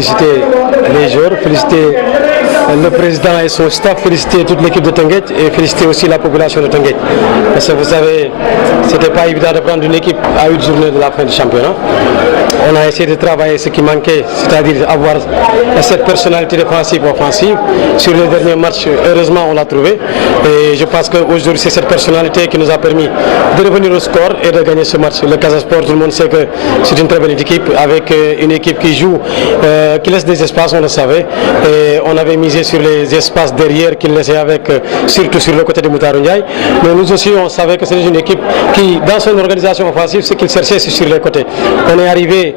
féliciter les joueurs, féliciter le président et son staff, féliciter toute l'équipe de Teungueth et féliciter aussi la population de Teungueth. Parce que vous savez, ce n'était pas évident de prendre une équipe à 8 journées de la fin du championnat. On a essayé de travailler ce qui manquait, c'est-à-dire avoir cette personnalité défensive offensive. Sur les derniers matchs, heureusement, on l'a trouvé. Et je pense qu'aujourd'hui, c'est cette personnalité qui nous a permis de revenir au score et de gagner ce match. Le Casa Sport, tout le monde sait que c'est une très belle équipe, avec une équipe qui joue, qui laisse des espaces, on le savait. Et on avait misé sur les espaces derrière qu'il laissait avec, surtout sur le côté de Moutarou Ndiaye. Mais nous aussi, on savait que c'est une équipe qui, dans son organisation offensive, ce qu'il cherchait, c'est sur les côtés. On est arrivé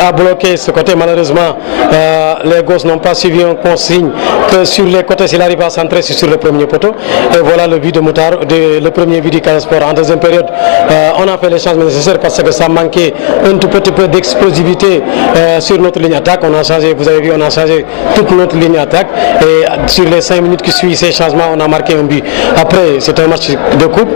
à bloquer ce côté. Malheureusement, les gosses n'ont pas suivi une consigne que sur les côtés, s'il arrive à centrer, c'est sur le premier poteau. Et voilà le but de Moutarou, le premier but du Casa Sport. En deuxième période, on a fait les changements nécessaires parce que ça manquait un tout petit peu d'explosivité sur notre ligne d'attaque. On a changé, vous avez vu, on a changé toute notre ligne d'attaque. Et sur les 5 minutes qui suivent ces changements, on a marqué un but. Après, c'est un match de coupe.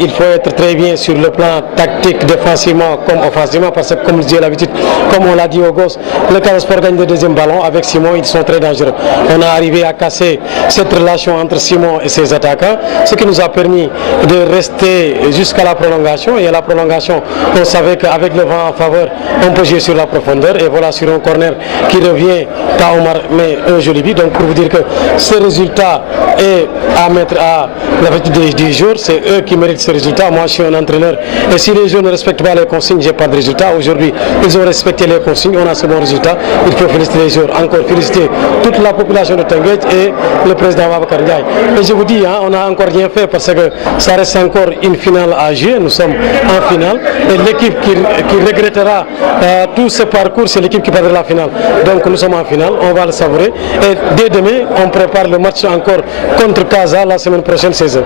Il faut être très bien sur le plan tactique, défensivement comme offensivement, parce que comme je dis l'habitude, comme on l'a dit aux gosses, le Casa Sport gagne le deuxième ballon. Avec Simon, ils sont très dangereux. On a arrivé à casser cette relation entre Simon et ses attaquants, ce qui nous a permis de rester jusqu'à la prolongation. Et à la prolongation, on savait qu'avec le vent en faveur, on peut jouer sur la profondeur. Et voilà, sur un corner qui revient pas Omar, mais un joli but. Donc pour vous dire que ce résultat est à mettre à l'habitude des joueurs, c'est eux qui méritent ce résultat. Moi, je suis un entraîneur. Et si les joueurs ne respectent pas les consignes, j'ai pas de résultat. Aujourd'hui, ils ont respecté les consignes, on a ce bon résultat. Il faut féliciter les joueurs, encore féliciter toute la population de Teungueth et le président Babacar Ndiaye. Et je vous dis, on n'a encore rien fait parce que ça reste encore une finale à jouer. Nous sommes en finale et l'équipe qui regrettera tout ce parcours, c'est l'équipe qui perdra la finale. Donc nous sommes en finale, on va le savourer. Et dès demain, on prépare le match encore contre Casa la semaine prochaine, 16h.